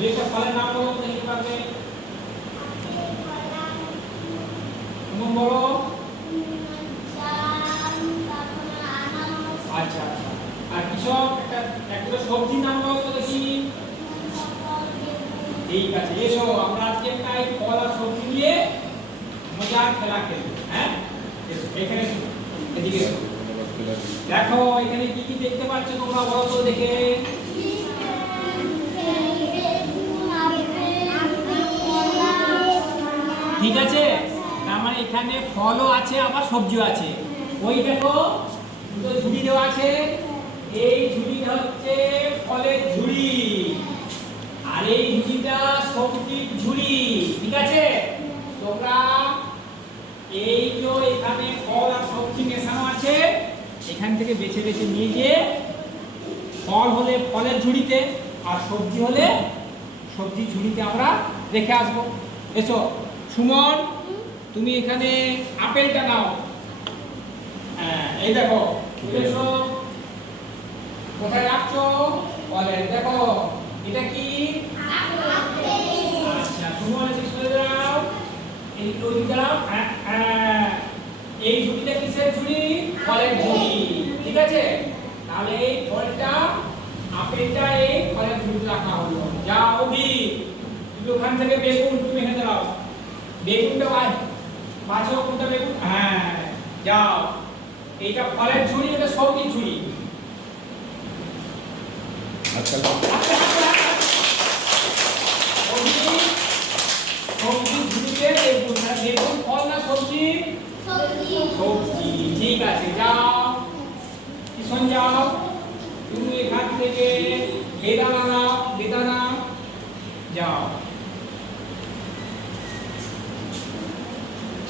দুইটা ফলের নাম বলো তো দেখতে পারবে। কেমন বলো? আচ্ছা আচ্ছা। আর কৃষক একটা সবজির নাম বলো তো দেখি। ঠিক আছে, এসো আমরা আজকে একটা ফল আর সবজি নিয়ে মজার খেলা খেলবো। হ্যাঁ, এসো এখানে এসো, এদিকে এসো। দেখো এখানে কি কি দেখতে পাচ্ছ তোমরা বলো তো দেখে। ঠিক আছে, তার মানে এখানে ফলও আছে আবার সবজিও আছে। ওই দেখো দুটো ঝুড়ি দেওয়া আছে, এই ঝুড়িটা হচ্ছে ফলের ঝুড়ি আর এই ঝুড়িটা সবজির ঝুড়ি। ঠিক আছে, তোমরা এই যে এখানে ফল আর সবজি মেশানো আছে, এখান থেকে বেছে বেছে নিয়ে গিয়ে ফল হলে ফলের ঝুড়িতে আর সবজি হলে সবজি ঝুড়িতে আমরা রেখে আসবো। এসো সুমন, তুমি এখানে আপেলটা নাও। হ্যাঁ, এই দেখো এসো, কোথায় রাখছো? বলে দেখো এটা কি? আচ্ছা সুমন এসে সরে যাও, এই ঝুড়ি দাও। এই ঝুড়িটা কিসের ঝুড়ি? ফলের ঝুড়ি। ঠিক আছে, তাহলে এই ফলটা আপেলটা এই ফলের ঝুড়িতে রাখা হলো। যাও অভি, তুমি ওখান থেকে বেগুন তুমি এখানে দাও, বেগুনটা বাছো কোনটা বেগুন। হ্যাঁ যাও, এইটা ফলের ঝুড়ি, এটা সবজির ঝুড়ি। আচ্ছা সবজির ঝুড়িতে বেগুন, বেগুন ফল না সবজি? সবজি। ঠিক আছে, যাও কিষণ যাও, তুমি এখান থেকে বেদানা নাও, বেদানা যাও,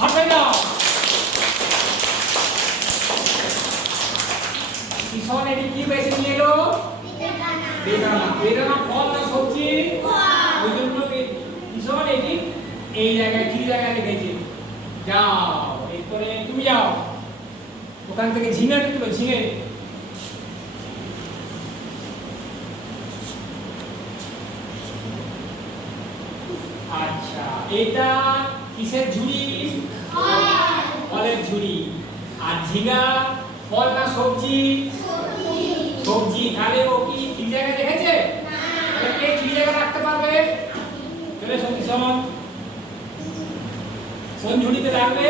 হাতে যাও। কিষণ এটি কি বেশি নিয়ে এলো? বেদানা। বেদানা ফল না সবজি? ওই জন্য কিষণ এটি এই জায়গায় কি জায়গায় রেখেছে। যাও এরপরে তুমি যাও, ওখান থেকে ঝিঙেটা তুলো, ঝিঙে। আচ্ছা, এটা কিসের ঝুড়ি? ফলের ঝুড়ি। আর ঝিঙা ফল না সবজি? সবজি। তাহলে ও কি ঠিক জায়গায় রেখেছে? তাহলে কে ঠিক জায়গায় রাখতে পারবে? চলে সঙ্গী সমান কোন ঝুড়িতে রাখবে?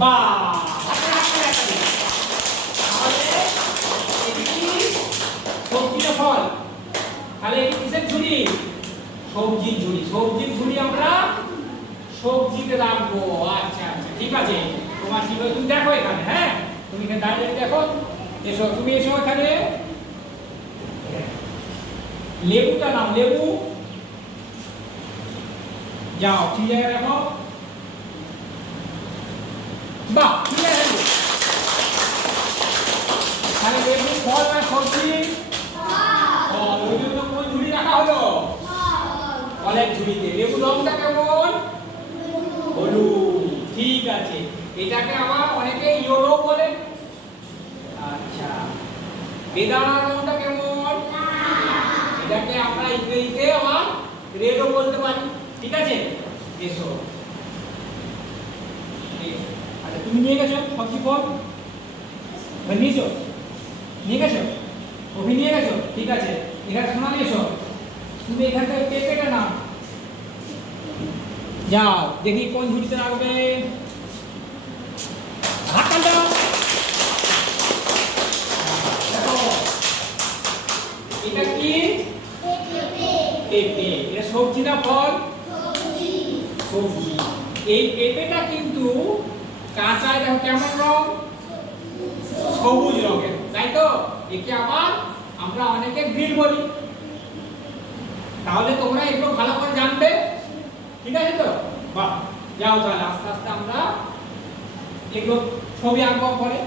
বাহ, সবজি না ফল? তাহলে এটি কিসের ঝুড়ি? সবজির ঝুড়ি। সবজির ঝুড়ি আমরা সবজিতে রাখবো। আচ্ছা আচ্ছা, ঠিক আছে, তোমার কি তুমি দেখো এখানে। হ্যাঁ, তুমি এখানে দাঁড়িয়ে দেখো। এসো তুমি, এসো এখানে। লেবুটা নাও, লেবু যাও ঠিক জায়গায় রাখো। বাহ, ঠিক আছে। তাহলে লেবু ফল না সবজি? ফল। ওই জন্য কোন ঝুড়ি রাখা হলো? ফলের ঝুড়িতে। লেবু রংটা কেমন? হলুদ। ঠিক আছে, এটাকে আবার অনেকে ইয়েলো বলে। আচ্ছা, বেদানার রংটা কেমন? এটাকে আমরা ইংরেজিতে আবার রেডও বলতে পারি। ঠিক আছে, এসো। আচ্ছা, তুমি নিয়ে গেছো সবজি ফল? নিয়েছো? নিয়ে গেছো? কফি নিয়ে গেছো? ঠিক আছে, এখানে শোনা নিয়েছো। তুমি এখান থেকে পেঁপেটা নাও, যাও দেখি কোন ঝুড়িতে রাখবে। হাতটা দাও। দেখো এটা কি? পেঁপে। এটা সবজি না ফল? সবজি। এই পেঁপেটা কিন্তু কাঁচায় দেখো কেমন রং? সবুজ রঙের, তাই তো? একে আবার আমরা অনেকে গ্রিন বলি। তাহলে তোমরা এগুলো ভালো করে জানবে। ঠিক আছে তো? বাহ, যাও তাহলে আস্তে আস্তে আমরা এগুলো ছবি আঁকবো পরে।